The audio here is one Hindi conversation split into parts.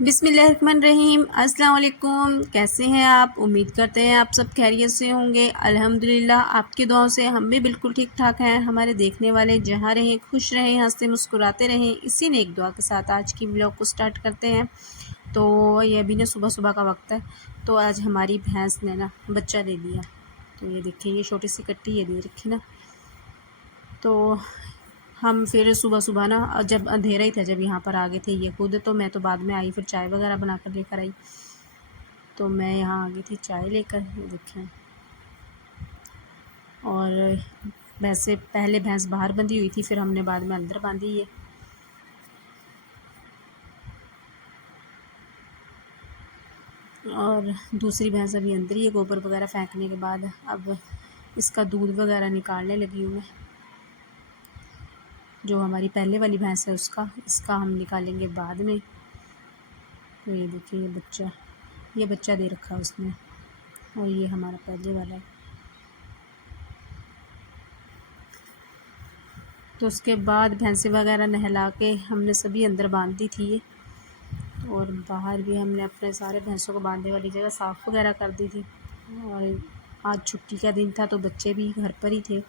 बिस्मिल्लाहिर्रहमानिर्रहीम। अस्सलाम वालेकुम। कैसे हैं आप? उम्मीद करते हैं आप सब खैरियत से होंगे। अल्हम्दुलिल्लाह आपकी दुआओं से हम भी बिल्कुल ठीक ठाक हैं। हमारे देखने वाले जहाँ रहें खुश रहें, हंसते मुस्कुराते रहें, इसी ने एक दुआ के साथ आज की व्लॉग को स्टार्ट करते हैं। तो ये अभी ना सुबह सुबह का वक्त है, तो आज हमारी भैंस ने ना बच्चा दे दिया। तो ये देखिए, ये छोटी सी कट्टी ये दे रखी ना। तो हम फिर सुबह सुबह ना, जब अंधेरा ही था जब यहाँ पर आ गए थे ये खुद, तो मैं तो बाद में आई, फिर चाय वगैरह बना कर लेकर आई। तो मैं यहाँ आ गई थी चाय लेकर, ये देखें। और वैसे पहले भैंस बाहर बंधी हुई थी, फिर हमने बाद में अंदर बांधी है। और दूसरी भैंस अभी अंदर ही है। गोबर वगैरह फेंकने के बाद अब इसका दूध वगैरह निकालने लगी हूँ मैं। जो हमारी पहले वाली भैंस है इसका हम निकालेंगे बाद में। तो ये देखिए, ये बच्चा दे रखा है उसने, और ये हमारा पहले वाला है। तो उसके बाद भैंसे वगैरह नहला के हमने सभी अंदर बांध दी थी ये। और बाहर भी हमने अपने सारे भैंसों को बांधने वाली जगह साफ़ वगैरह कर दी थी। और आज छुट्टी का दिन था तो बच्चे भी घर पर ही थे।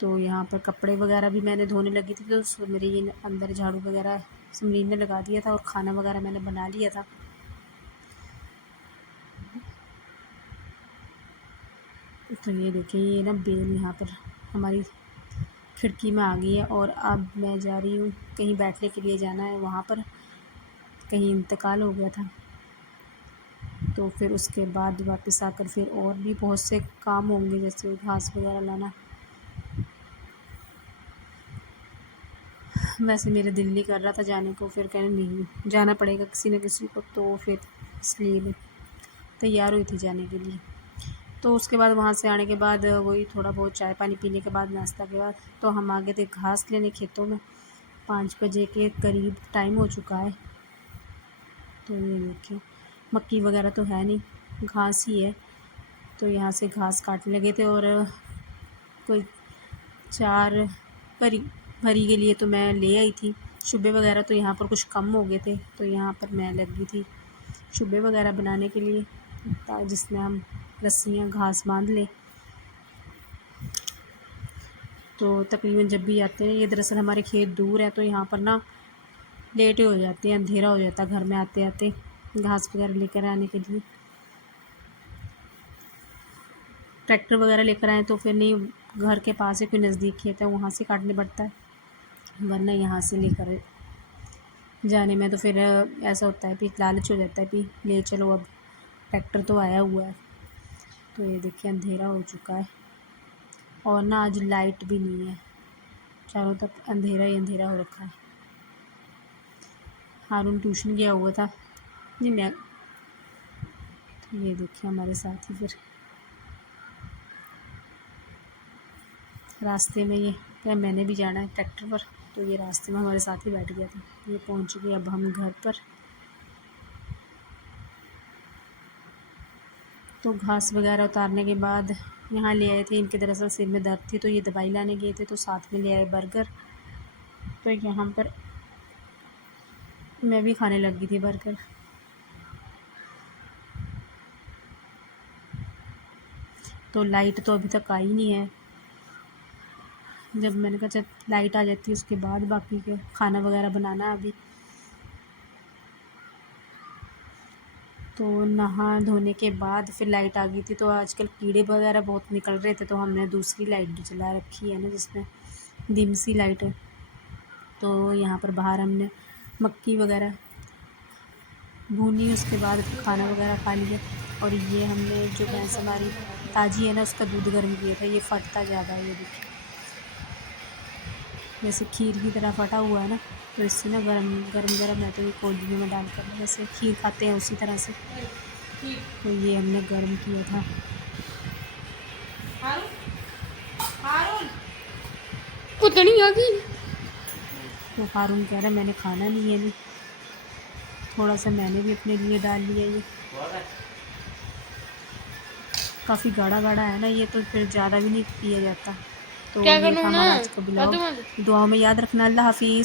तो यहाँ पर कपड़े वगैरह भी मैंने धोने लगी थी, तो मेरे ये अंदर झाड़ू वगैरह समरीन ने लगा दिया था, और खाना वगैरह मैंने बना लिया था। तो ये देखिए, ये ना बेल यहाँ पर हमारी खिड़की में आ गई है। और अब मैं जा रही हूँ कहीं बैठने के लिए, जाना है वहाँ पर, कहीं इंतकाल हो गया था। तो फिर उसके बाद वापस आकर फिर और भी बहुत से काम होंगे, जैसे घास वगैरह लाना। वैसे मेरा दिल नहीं कर रहा था जाने को, फिर कहने नहीं जाना पड़ेगा किसी न किसी को, तो फिर इसलिए मैं तैयार हुई थी जाने के लिए। तो उसके बाद वहाँ से आने के बाद वही थोड़ा बहुत चाय पानी पीने के बाद, नाश्ता के बाद, तो हम आ गए थे घास लेने खेतों में। 5 बजे के करीब टाइम हो चुका है। तो ये देखिए, मक्की वगैरह तो है नहीं, घास ही है। तो यहाँ से घास काटने लगे थे, और कोई 4 भरी भरी के लिए तो मैं ले आई थी शुबे वगैरह। तो यहाँ पर कुछ कम हो गए थे, तो यहाँ पर मैं लगी थी शुबे वगैरह बनाने के लिए, जिसमें हम रस्सियाँ घास बांध लें। तो तकरीबन जब भी आते हैं, ये दरअसल हमारे खेत दूर है, तो यहाँ पर ना लेट हो जाते हैं, अंधेरा हो जाता है घर में आते आते घास वगैरह लेकर आने के लिए। ट्रैक्टर वगैरह लेकर आए तो फिर नहीं, घर के पास ही कोई नज़दीक खेत है, वहाँ से काटने पड़ता है, वरना यहाँ से लेकर जाने में तो फिर ऐसा होता है, फिर लालच हो जाता है, फिर ले चलो अब ट्रैक्टर तो आया हुआ है। तो ये देखिए, अंधेरा हो चुका है, और ना आज लाइट भी नहीं है, चारों तरफ अंधेरा ही अंधेरा हो रखा है। हारून ट्यूशन गया हुआ था, नहीं मैं। तो ये देखिए हमारे साथ ही फिर रास्ते में, ये क्या मैंने भी जाना है ट्रैक्टर पर, तो ये रास्ते में हमारे साथ ही बैठ गया था। ये पहुंच गए अब हम घर पर। तो घास वगैरह उतारने के बाद यहाँ ले आए थे, इनके दरअसल सिर में दर्द थी, तो ये दवाई लाने गए थे, तो साथ में ले आए बर्गर। तो यहाँ पर मैं भी खाने लगी थी बर्गर। तो लाइट तो अभी तक आई नहीं है, जब मैंने कहा जब लाइट आ जाती है उसके बाद बाकी के खाना वगैरह बनाना है अभी। तो नहा धोने के बाद फिर लाइट आ गई थी। तो आजकल कीड़े वगैरह बहुत निकल रहे थे, तो हमने दूसरी लाइट भी जला रखी है ना, जिसमें डिम सी लाइट है। तो यहाँ पर बाहर हमने मक्की वगैरह भूनी, उसके बाद खाना वगैरह खा लिया। और ये हमने जो भैंस हमारी ताज़ी है ना, उसका दूध गर्म किया था, ये फटता ज़्यादा है, ये देखिए जैसे खीर की तरह फटा हुआ है ना। तो इससे ना गरम गरम है, तो ये कोलियों में डालकर जैसे खीर खाते हैं उसी तरह से। तो ये हमने गर्म किया था। कुतनी आ गई, तो हारून कह रहा है मैंने खाना नहीं है, नहीं थोड़ा सा मैंने भी अपने लिए डाल लिया। ये काफ़ी गाढ़ा गाढ़ा है ना ये, तो फिर ज़्यादा भी नहीं पिया जाता। तो ये था हमारा आज का ब्लॉग। दुआओं में याद रखना। अल्लाह हाफिज़।